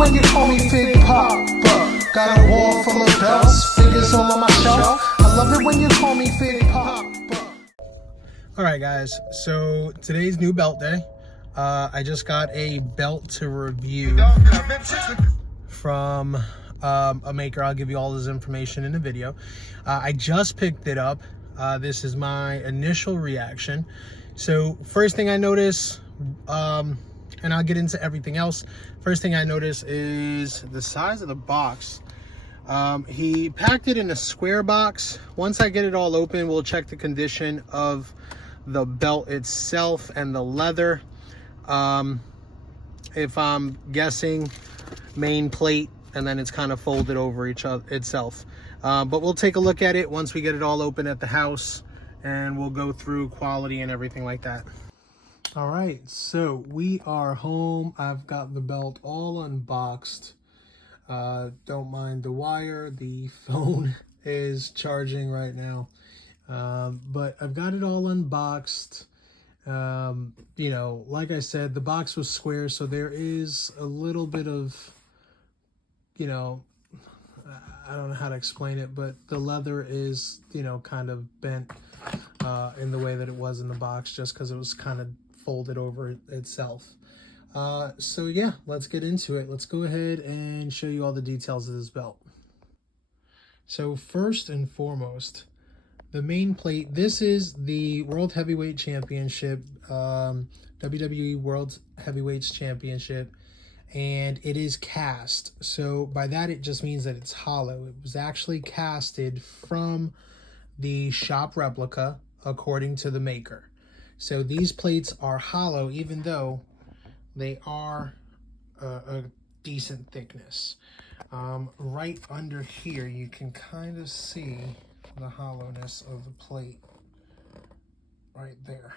when you call me Big Papa. Got a wall full of belts, figures all on my shelf. I love it when you call me Big Papa. Alright guys, so today's new belt day. I just got a belt to review from a maker. I'll give you all this information in the video. I just picked it up. This is my initial reaction. So first thing I notice, and I'll get into everything else. First thing I notice is the size of the box. He packed it in a square box. Once I get it all open, we'll check the condition of the belt itself and the leather. If I'm guessing, main plate, and then it's kind of folded over itself. But we'll take a look at it once we get it all open at the house, and we'll go through quality and everything like that. All right, so we are home. I've got the belt all unboxed. Don't mind the wire. The phone is charging right now. But I've got it all unboxed. You know, like I said, the box was square, so there is a little bit of, you know, I don't know how to explain it, but the leather is, you know, kind of bent in the way that it was in the box, just because it was kind of folded over itself. So yeah, let's get into it. Let's go ahead and show you all the details of this belt. So first and foremost, the main plate. This is the World Heavyweight Championship, WWE World Heavyweights Championship, and it is cast. So by that, it just means that it's hollow. It was actually casted from the shop replica, according to the maker. So these plates are hollow, even though they are a decent thickness. Right under here, you can kind of see the hollowness of the plate right there.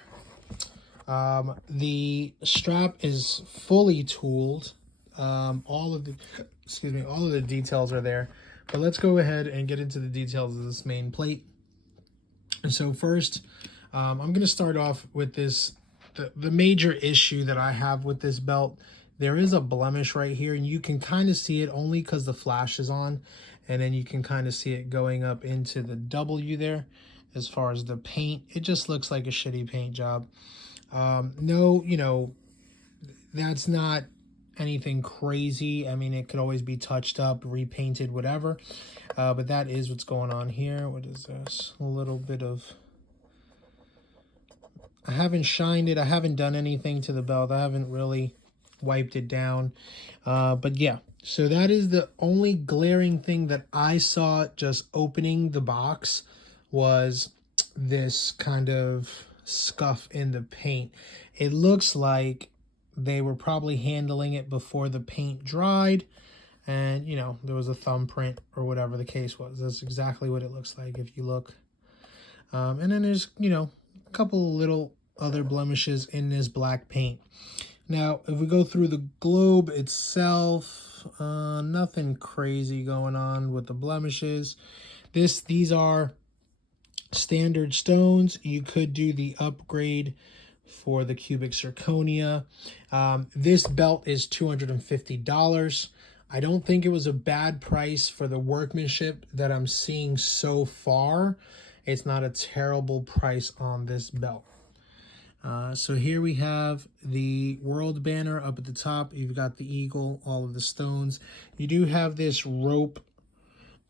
The strap is fully tooled. All of the details are there. But let's go ahead and get into the details of this main plate. So first, I'm going to start off with this. The major issue that I have with this belt, there is a blemish right here, and you can kind of see it only because the flash is on, and then you can kind of see it going up into the W there. As far as the paint, it just looks like a shitty paint job. No, you know, that's not anything crazy. I mean, it could always be touched up, repainted, whatever. But that is what's going on here. What is this? A little bit of... I haven't shined it. I haven't done anything to the belt. I haven't really wiped it down. But yeah, so that is the only glaring thing that I saw just opening the box, was this kind of scuff in the paint. It looks like they were probably handling it before the paint dried, and you know, there was a thumbprint or whatever the case was. That's exactly what it looks like if you look. And then there's, you know, a couple little other blemishes in this black paint. Now, if we go through the globe itself, nothing crazy going on with the blemishes. These are standard stones. You could do the upgrade for the cubic zirconia. This belt is $250. I don't think it was a bad price for the workmanship that I'm seeing so far. It's not a terrible price on this belt. So here we have the world banner up at the top. You've got the eagle, all of the stones. You do have this rope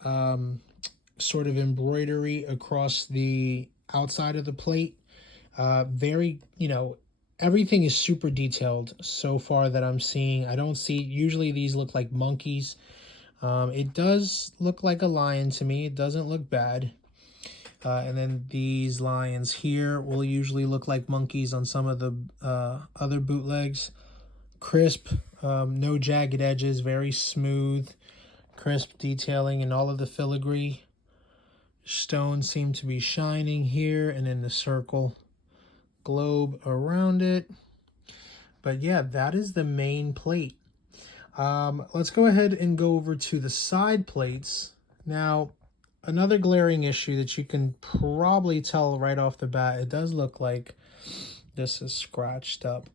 sort of embroidery across the outside of the plate. Very, you know, everything is super detailed so far that I'm seeing. I don't see, usually these look like monkeys. It does look like a lion to me. It doesn't look bad. And then these lions here will usually look like monkeys on some of the other bootlegs. Crisp, no jagged edges, very smooth, crisp detailing, and all of the filigree stones seem to be shining here, and in the circle globe around it. But yeah, that is the main plate. Let's go ahead and go over to the side plates. Now, another glaring issue that you can probably tell right off the bat, it does look like this is scratched up.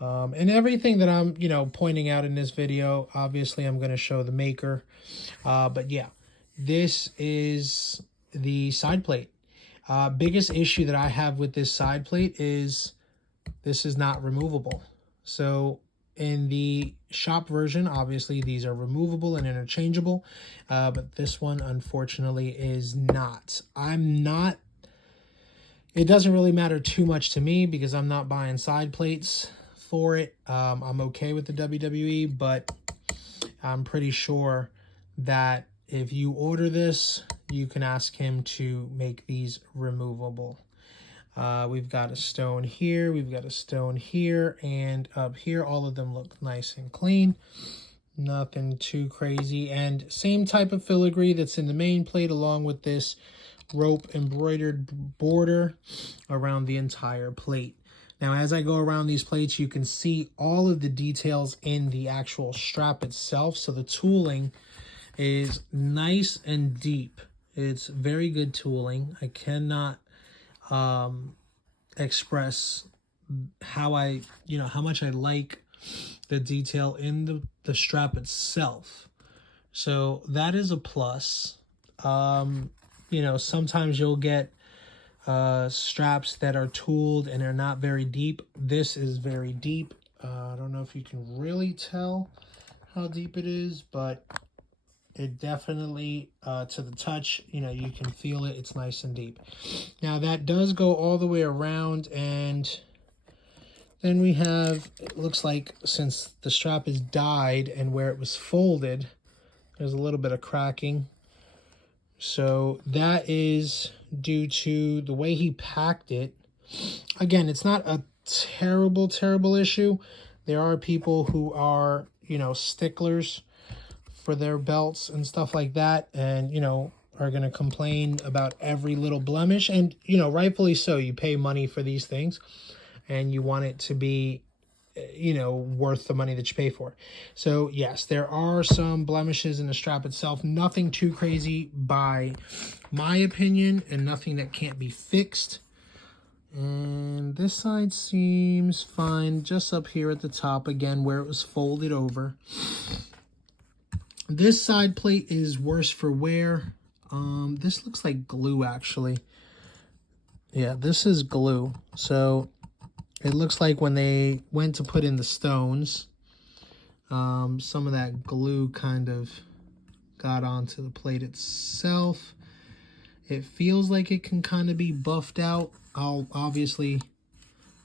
And everything that I'm, pointing out in this video, obviously I'm going to show the maker. But yeah, this is the side plate. Biggest issue that I have with this side plate is this is not removable. So in the shop version, obviously these are removable and interchangeable, but this one unfortunately is not. It doesn't really matter too much to me because I'm not buying side plates for it. I'm okay with the WWE, but I'm pretty sure that if you order this, you can ask him to make these removable. We've got a stone here, we've got a stone here, and up here. All of them look nice and clean. Nothing too crazy. And same type of filigree that's in the main plate, along with this rope embroidered border around the entire plate. Now, as I go around these plates, you can see all of the details in the actual strap itself. So the tooling is nice and deep. It's very good tooling. I cannot express how much I like the detail in the strap itself. So that is a plus. Sometimes you'll get straps that are tooled and are not very deep. This is very deep. I don't know if you can really tell how deep it is, but it definitely, to the touch, you can feel it. It's nice and deep. Now that does go all the way around, and then we have, it looks like since the strap is dyed and where it was folded, there's a little bit of cracking. So that is due to the way he packed it. Again, it's not a terrible issue. There are people who are, sticklers for their belts and stuff like that, and, are going to complain about every little blemish. And, rightfully so. You pay money for these things, and you want it to be, worth the money that you pay for. So yes, there are some blemishes in the strap itself. Nothing too crazy by my opinion, and nothing that can't be fixed. And this side seems fine, just up here at the top, again, where it was folded over. This side plate is worse for wear. This looks like glue, actually. Yeah, this is glue. So it looks like when they went to put in the stones, some of that glue kind of got onto the plate itself. It feels like it can kind of be buffed out. I'll obviously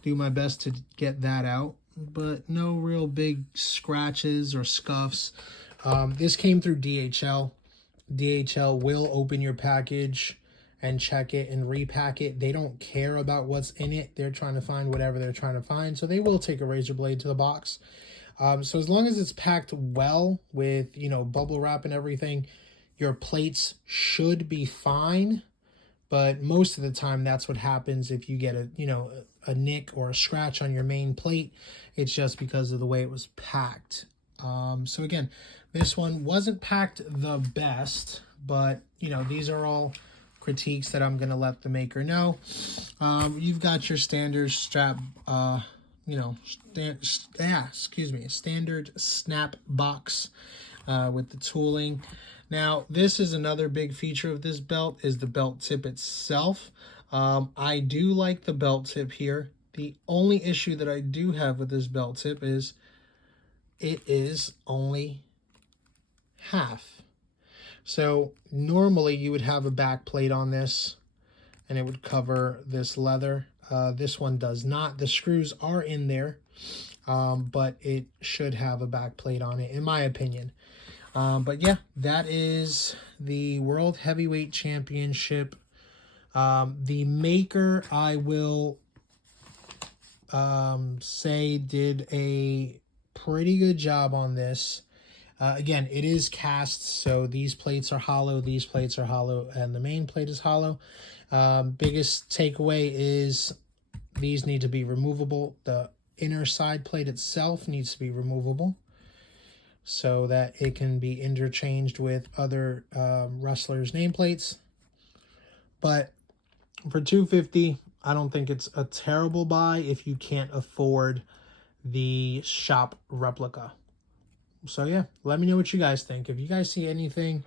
do my best to get that out, but no real big scratches or scuffs. This came through DHL. DHL will open your package and check it and repack it. They don't care about what's in it. They're trying to find whatever they're trying to find. So they will take a razor blade to the box. So as long as it's packed well with, bubble wrap and everything, your plates should be fine. But most of the time, that's what happens if you get a nick or a scratch on your main plate. It's just because of the way it was packed. So again, this one wasn't packed the best, but, these are all critiques that I'm going to let the maker know. You've got your standard strap, standard snap box with the tooling. Now, this is another big feature of this belt, is the belt tip itself. I do like the belt tip here. The only issue that I do have with this belt tip is it is only half. So normally you would have a back plate on this and it would cover this leather. This one does not. The screws are in there, but it should have a back plate on it, in my opinion. But yeah, that is the World Heavyweight Championship. The maker, I will say, did a pretty good job on this. Again, it is cast, so these plates are hollow, these plates are hollow, and the main plate is hollow. Biggest takeaway is these need to be removable. The inner side plate itself needs to be removable so that it can be interchanged with other wrestlers' nameplates. But for $250, I don't think it's a terrible buy if you can't afford the shop replica. So yeah, let me know what you guys think. If you guys see anything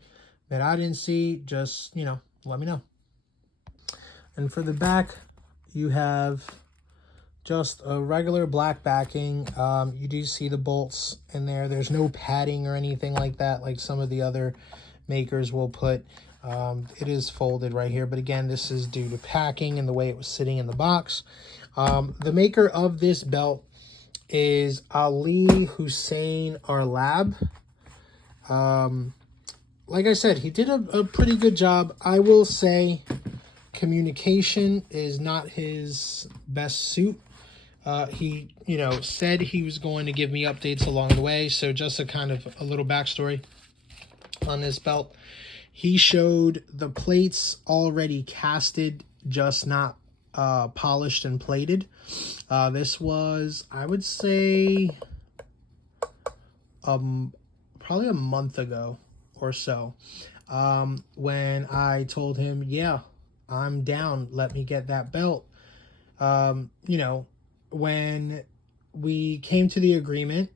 that I didn't see, just, you know, let me know. And for the back, you have just a regular black backing. You do see the bolts in there. There's no padding or anything like that, like some of the other makers will put. It is folded right here, but again, this is due to packing and the way it was sitting in the box. The maker of this belt is Ali Hussein Arlab. Like I said, he did a pretty good job. I will say communication is not his best suit. He, you know, said he was going to give me updates along the way. So just a kind of a little backstory on this belt. He showed the plates already casted, just not polished and plated. This was, I would say, probably a month ago or so, when I told him, yeah, I'm down, let me get that belt. You know, when we came to the agreement,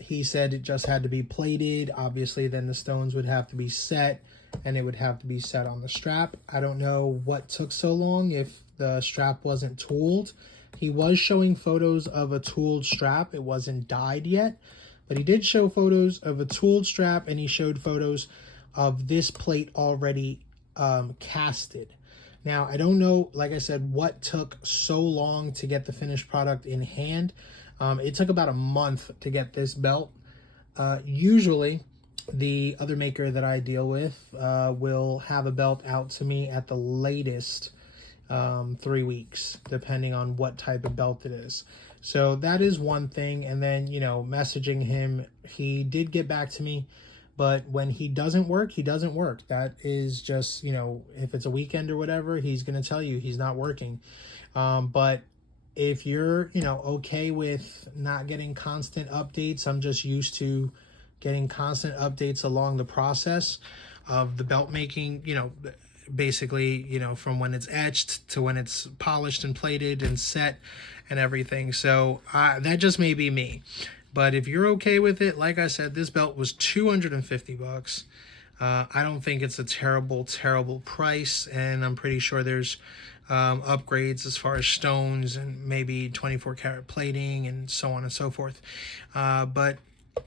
he said it just had to be plated. Obviously, then the stones would have to be set, and it would have to be set on the strap. I don't know what took so long, if the strap wasn't tooled. He was showing photos of a tooled strap. It wasn't dyed yet, but he did show photos of a tooled strap, and he showed photos of this plate already casted. Now, I don't know, like I said, what took so long to get the finished product in hand. It took about a month to get this belt. Usually, the other maker that I deal with will have a belt out to me at the latest 3 weeks, depending on what type of belt it is. So that is one thing. And then, you know, messaging him, he did get back to me. But when he doesn't work, he doesn't work. That is just, you know, if it's a weekend or whatever, he's going to tell you he's not working. But if you're, you know, okay with not getting constant updates, I'm just used to getting constant updates along the process of the belt making, you know, basically, you know, from when it's etched to when it's polished and plated and set and everything. So that just may be me. But if you're okay with it, like I said, this belt was $250. I don't think it's a terrible price, and I'm pretty sure there's upgrades as far as stones and maybe 24 karat plating and so on and so forth. But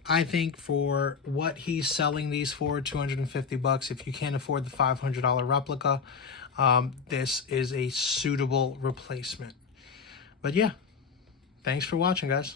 I think for what he's selling these for, $250, if you can't afford the $500 replica, this is a suitable replacement. But yeah, thanks for watching, guys.